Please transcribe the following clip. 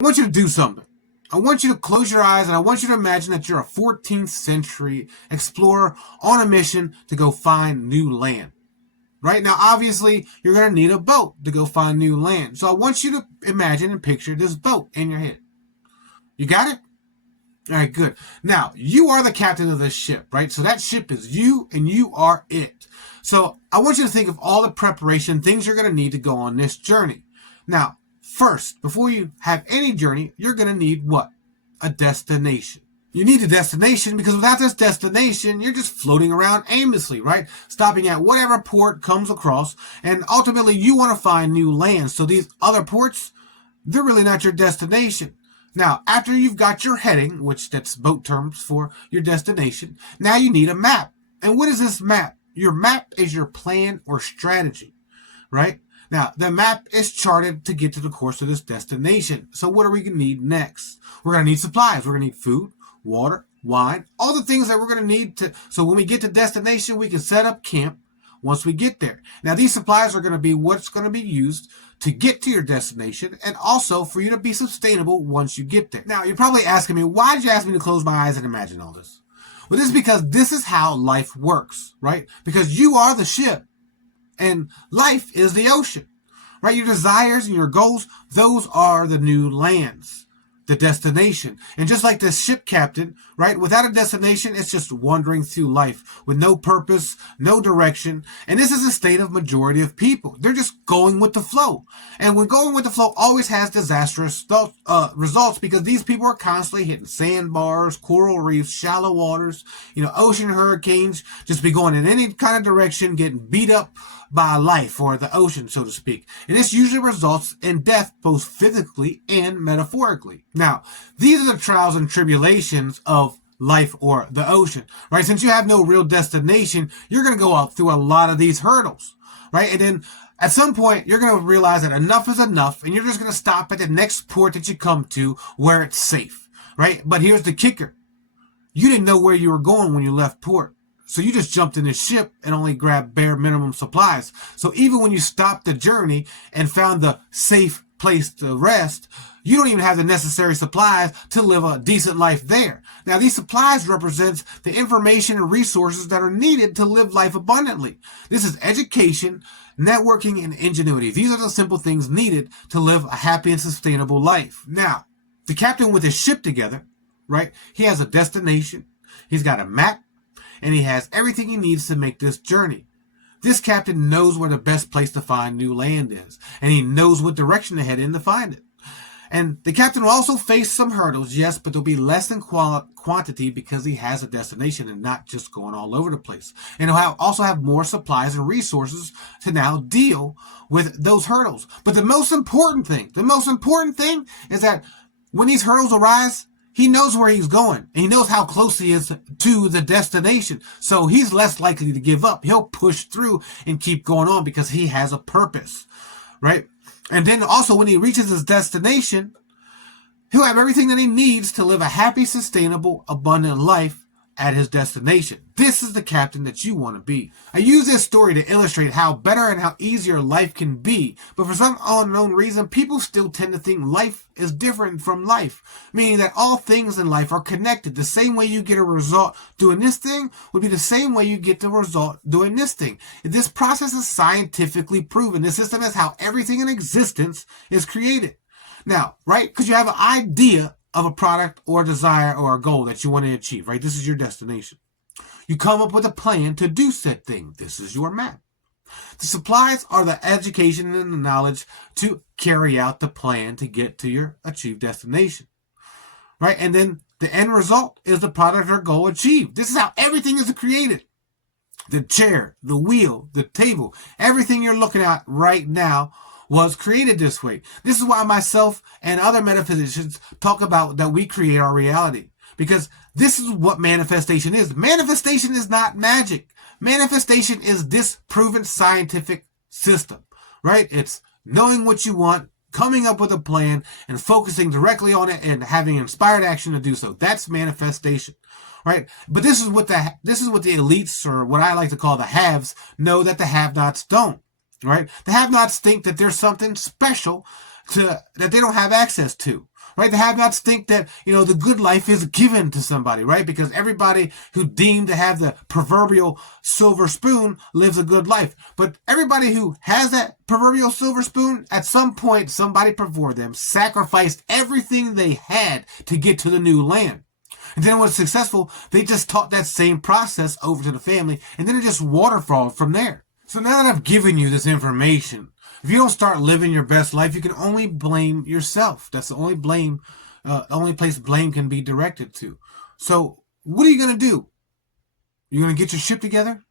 I want you to do something. I want you to close your eyes and I want you to imagine that you're a 14th century explorer on a mission to go find new land. Right now, obviously, you're going to need a boat to go find new land. So I want you to imagine and picture this boat in your head. You got it? All right, good. Now, you are the captain of this ship, right? So that ship is you and you are it. So I want you to think of all the preparation, things you're going to need to go on this journey. Now, first, before you have any journey, you're going to need what? A destination. You need a destination because without this destination, you're just floating around aimlessly, right? Stopping at whatever port comes across, and ultimately you want to find new land. So these other ports, they're really not your destination. Now, after you've got your heading, which that's boat terms for your destination, now you need a map. And what is this map? Your map is your plan or strategy, right? Now, the map is charted to get to the course of this destination. So what are we going to need next? We're going to need supplies. We're going to need food, water, wine, all the things that we're going to need to, so when we get to destination, we can set up camp once we get there. Now, these supplies are going to be what's going to be used to get to your destination and also for you to be sustainable once you get there. Now, you're probably asking me, why did you ask me to close my eyes and imagine all this? Well, this is because this is how life works, right? Because you are the ship and life is the ocean, right? Your desires and your goals, those are the new lands, the destination. And just like this ship captain, right? Without a destination, it's just wandering through life with no purpose, no direction. And this is the state of majority of people. They're just going with the flow. And when going with the flow always has disastrous results because these people are constantly hitting sandbars, coral reefs, shallow waters, ocean hurricanes, just be going in any kind of direction, getting beat up by life or the ocean, so to speak. And this usually results in death both physically and metaphorically. Now, these are the trials and tribulations of life or the ocean, right? Since you have no real destination, you're going to go up through a lot of these hurdles, right? And then at some point, you're going to realize that enough is enough, and you're just going to stop at the next port that you come to where it's safe, right? But here's the kicker. You didn't know where you were going when you left port. So you just jumped in the ship and only grabbed bare minimum supplies. So even when you stopped the journey and found the safe place to rest, you don't even have the necessary supplies to live a decent life there. Now, these supplies represent the information and resources that are needed to live life abundantly. This is education, networking, and ingenuity. These are the simple things needed to live a happy and sustainable life. Now, the captain with his ship together, right? He has a destination. He's got a map. And he has everything he needs to make this journey. This captain knows where the best place to find new land is, and he knows what direction to head in to find it. And the captain will also face some hurdles, yes, but they'll be less in quantity because he has a destination and not just going all over the place. And he'll also have more supplies and resources to now deal with those hurdles. But the most important thing is that when these hurdles arise, he knows where he's going, and he knows how close he is to the destination. So he's less likely to give up. He'll push through and keep going on because he has a purpose, right? And then also when he reaches his destination, he'll have everything that he needs to live a happy, sustainable, abundant life at his destination. This is the captain that you want to be. I use this story to illustrate how better and how easier life can be, but for some unknown reason, people still tend to think life is different from life, meaning that all things in life are connected. The same way you get a result doing this thing would be the same way you get the result doing this thing. This process is scientifically proven. This system is how everything in existence is created. Now, right, because you have an idea of a product or a desire or a goal that you want to achieve, right? This is your destination. You come up with a plan to do said thing. This is your map. The supplies are the education and the knowledge to carry out the plan to get to your achieved destination, right? And then the end result is the product or goal achieved. This is how everything is created. The chair, the wheel, the table, everything you're looking at right now was created this way. This is why myself and other metaphysicians talk about that we create our reality. Because this is what manifestation is. Manifestation is not magic. Manifestation is disproven scientific system, right? It's knowing what you want, coming up with a plan, and focusing directly on it and having inspired action to do so. That's manifestation, right? But this is what the elites, or what I like to call the haves, know that the have-nots don't. Right? The have-nots think that there's something special that they don't have access to. right? The have-nots think that, the good life is given to somebody, right? Because everybody who deemed to have the proverbial silver spoon lives a good life. But everybody who has that proverbial silver spoon, at some point, somebody before them sacrificed everything they had to get to the new land. And then when it's successful, they just taught that same process over to the family, and then it just waterfalled from there. So now that I've given you this information, if you don't start living your best life, you can only blame yourself. That's the only place blame can be directed to. So what are you going to do? You're going to get your ship together?